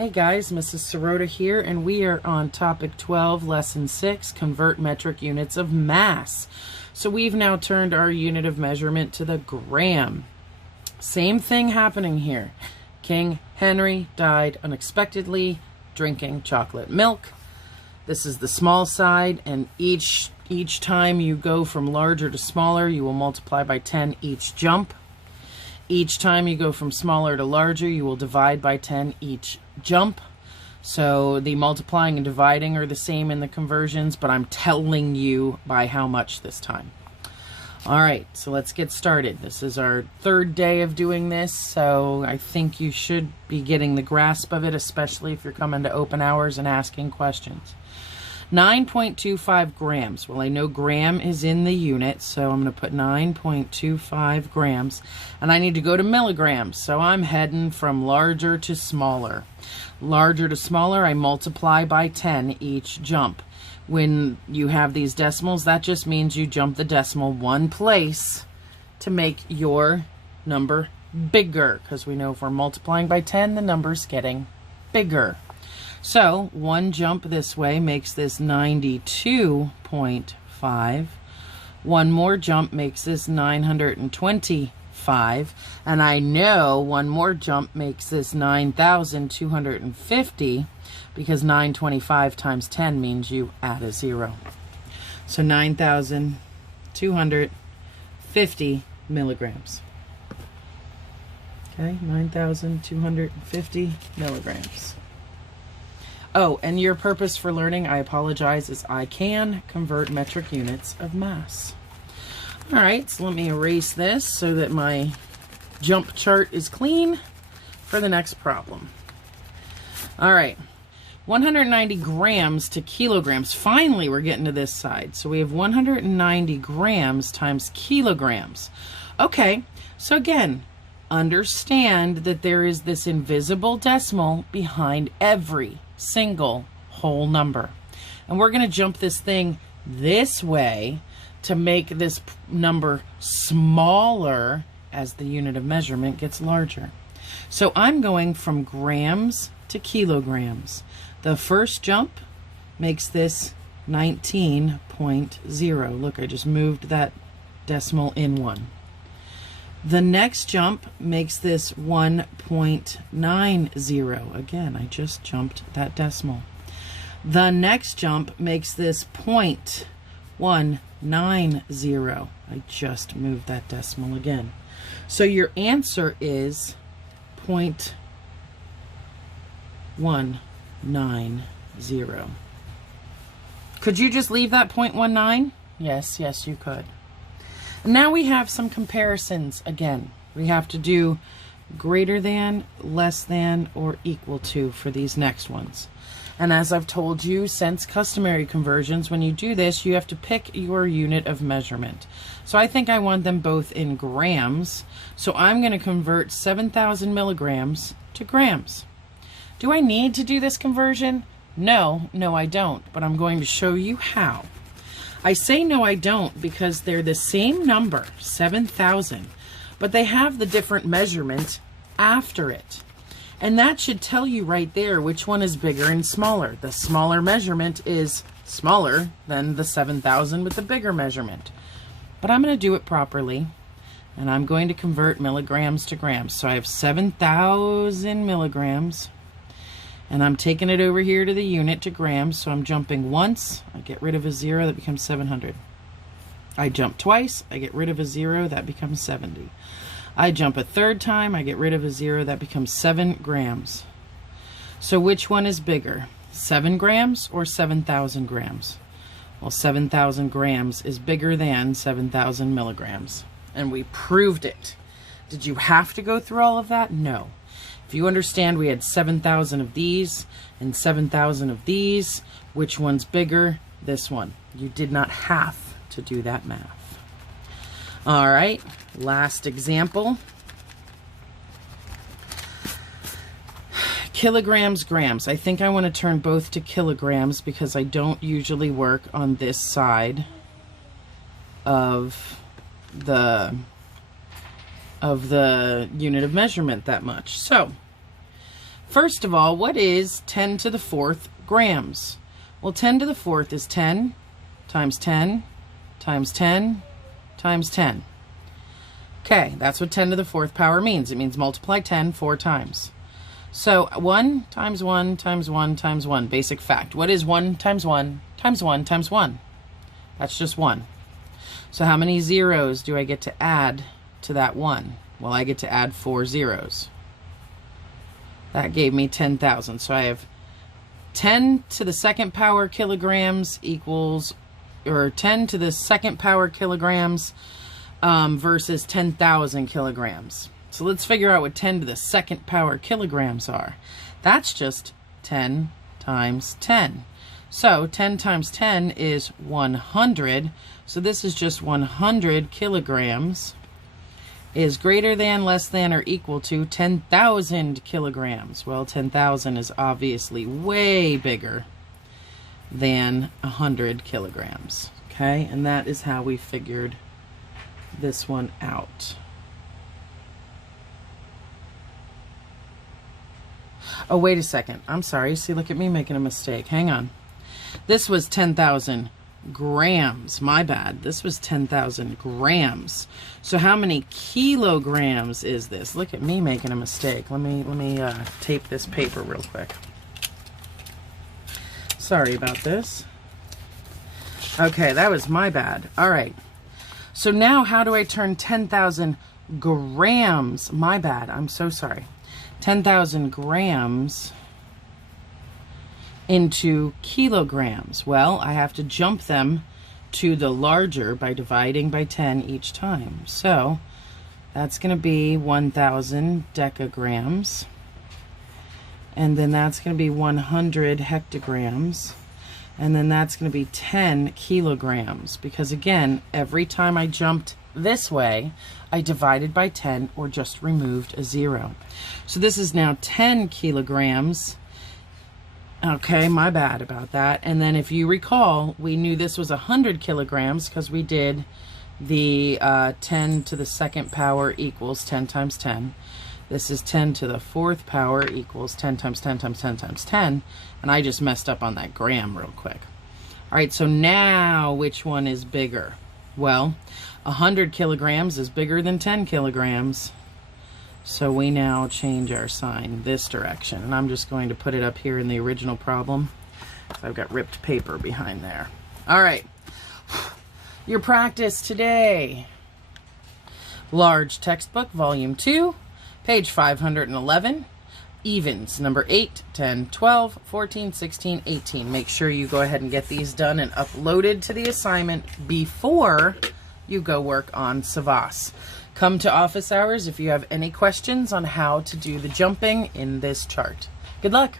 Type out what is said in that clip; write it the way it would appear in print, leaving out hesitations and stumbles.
Hey guys, Mrs. Sirota here, and we are on topic 12, lesson 6, convert metric units of mass. So we've now turned our unit of measurement to the gram. Same thing happening here. King Henry died unexpectedly drinking chocolate milk. This is the small side, and each time you go from larger to smaller, you will multiply by 10 each jump. Each time you go from smaller to larger, you will divide by 10 each jump. So the multiplying and dividing are the same in the conversions, but I'm telling you by how much this time. All right, so let's get started. This is our third day of doing this, so I think you should be getting the grasp of it, especially if you're coming to open hours and asking questions. 9.25 grams. Well, I know gram is in the unit, so I'm going to put 9.25 grams. And I need to go to milligrams, so I'm heading from larger to smaller. Larger to smaller, I multiply by 10 each jump. When you have these decimals, that just means you jump the decimal one place to make your number bigger, because we know if we're multiplying by 10, the number's getting bigger. So one jump this way makes this 92.5. One more jump makes this 925. And I know one more jump makes this 9,250, because 925 times 10 means you add a 0. So 9,250 milligrams. Okay, 9,250 milligrams. Oh, and your purpose for learning, I apologize, is I can convert metric units of mass. All right, so let me erase this so that my jump chart is clean for the next problem. All right, 190 grams to kilograms. Finally, we're getting to this side. So we have 190 grams times kilograms. Okay, so again, understand that there is this invisible decimal behind every single whole number. And we're going to jump this thing this way to make this number smaller as the unit of measurement gets larger. So I'm going from grams to kilograms. The first jump makes this 19.0. Look, I just moved that decimal in one. The next jump makes this 1.90. Again, I just jumped that decimal. The next jump makes this 0.190. I just moved that decimal again. So your answer is 0.190. Could you just leave that 0.19? Yes, you could. Now we have some comparisons again. We have to do greater than, less than, or equal to for these next ones. And as I've told you since customary conversions, when you do this, you have to pick your unit of measurement. So I think I want them both in grams. So I'm going to convert 7,000 milligrams to grams. Do I need to do this conversion? No, I don't, but I'm going to show you how. I say no, I don't, because they're the same number, 7,000, but they have the different measurement after it. And that should tell you right there which one is bigger and smaller. The smaller measurement is smaller than the 7,000 with the bigger measurement. But I'm going to do it properly, and I'm going to convert milligrams to grams. So I have 7,000 milligrams. And I'm taking it over here to the unit to grams, so I'm jumping once, I get rid of a 0, that becomes 700. I jump twice, I get rid of a 0, that becomes 70. I jump a third time, I get rid of a 0, that becomes 7 grams. So which one is bigger, 7 grams or 7,000 grams? Well, 7,000 grams is bigger than 7,000 milligrams, and we proved it. Did you have to go through all of that? No. If you understand we had 7,000 of these and 7,000 of these, which one's bigger? This one. You did not have to do that math. All right, last example. Kilograms, grams. I think I want to turn both to kilograms because I don't usually work on this side of the unit of measurement that much. So First of all, what is 10 to the 4th grams? Well, 10 to the 4th is 10 times 10 times 10 times 10. Okay, that's what 10 to the 4th power means. It means multiply 10 4 times. So 1 times 1 times 1 times 1, basic fact. What is 1 times 1 times 1 times 1? That's just 1. So how many zeros do I get to add to that 1? Well, I get to add 4 zeros. That gave me 10,000. So I have 10 to the 2nd power kilograms equals, or 10 to the 2nd power kilograms versus 10,000 kilograms. So let's figure out what 10 to the 2nd power kilograms are. That's just 10 times 10. So 10 times 10 is 100. So this is just 100 kilograms is greater than, less than, or equal to 10,000 kilograms. Well, 10,000 is obviously way bigger than 100 kilograms. Okay, and that is how we figured this one out. Oh, wait a second. I'm sorry. See, look at me making a mistake. Hang on. This was 10,000 grams. My bad. This was 10,000 grams. So how many kilograms is this? Look at me making a mistake. Let me tape this paper real quick. Sorry about this. Okay, that was my bad. All right. So now how do I turn 10,000 grams? My bad. I'm so sorry. 10,000 grams into kilograms. Well, I have to jump them to the larger by dividing by 10 each time. So that's going to be 1,000 decagrams. And then that's going to be 100 hectograms. And then that's going to be 10 kilograms. Because again, every time I jumped this way, I divided by 10 or just removed a 0. So this is now 10 kilograms. Okay, my bad about that. And then if you recall, we knew this was 100 kilograms because we did the 10 to the 2nd power equals 10 times 10. This is 10 to the 4th power equals 10 times 10 times 10 times 10. And I just messed up on that gram real quick. All right, so now which one is bigger? Well, 100 kilograms is bigger than 10 kilograms. So we now change our sign this direction. And I'm just going to put it up here in the original problem. I've got ripped paper behind there. All right. Your practice today. Large textbook, volume 2, page 511. Evens, number 8, 10, 12, 14, 16, 18. Make sure you go ahead and get these done and uploaded to the assignment before you go work on Savas. Come to office hours if you have any questions on how to do the jumping in this chart. Good luck.